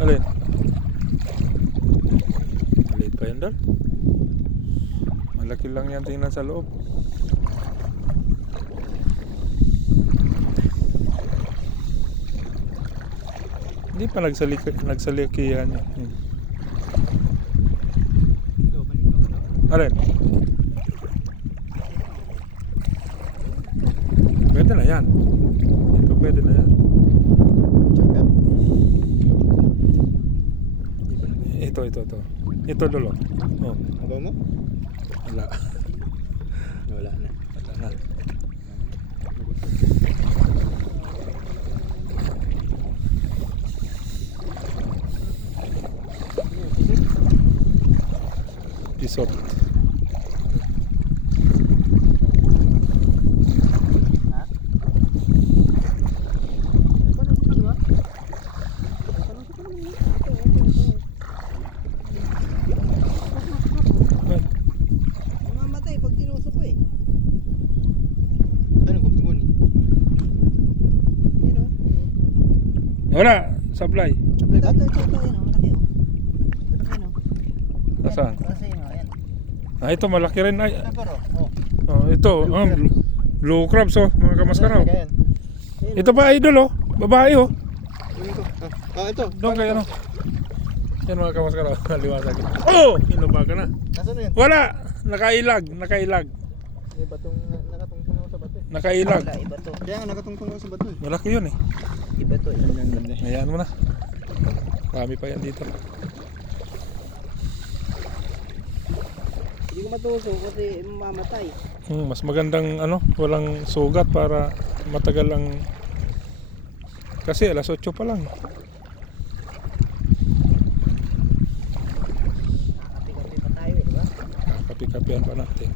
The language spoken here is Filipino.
Alin? Maliit pa yan dal. Malaki lang yan tingnan sa loob. Hindi pa nagsalikihan yan. Alin? Pwede na yan. Ito pwede na yan. Ito. Ito dulo. Oh. Ano mo? Wala. Wala na. Wala na. Isot. Mamamatay pag tinusok ko eh. Anong kumtungon? Yun o. Wala. Supply. Ito, yan o. Malaki o. Yan o. Nasaan? Kasi yun o. Yan. Ah, ito malaki rin. Ay, Pero, oh. oh, ito. Blue crabs oh. Mga kamaskaraw. Ayan. Ito pa idol oh. Babae oh. Ito. Doon kayo no. Yan mga kamaskaraw. Liwanag. Oh! Inuba ka na. Nasaan na yun? Wala. Nakailag. May batong nakatungtong ako sa bato eh. Nakailag. Wala, iba to. Kaya nga nakatungtong ako sa bato eh. Malaki yun eh. Iba to. Hayaan mo na. Marami pa yan dito. Hindi ko matusok kasi mamamatay. Mas magandang ano, walang sugat para matagal ang kasi alas 8 pa lang. Kapi-kapi pa tayo eh, di ba? Kapi-kapian pa natin.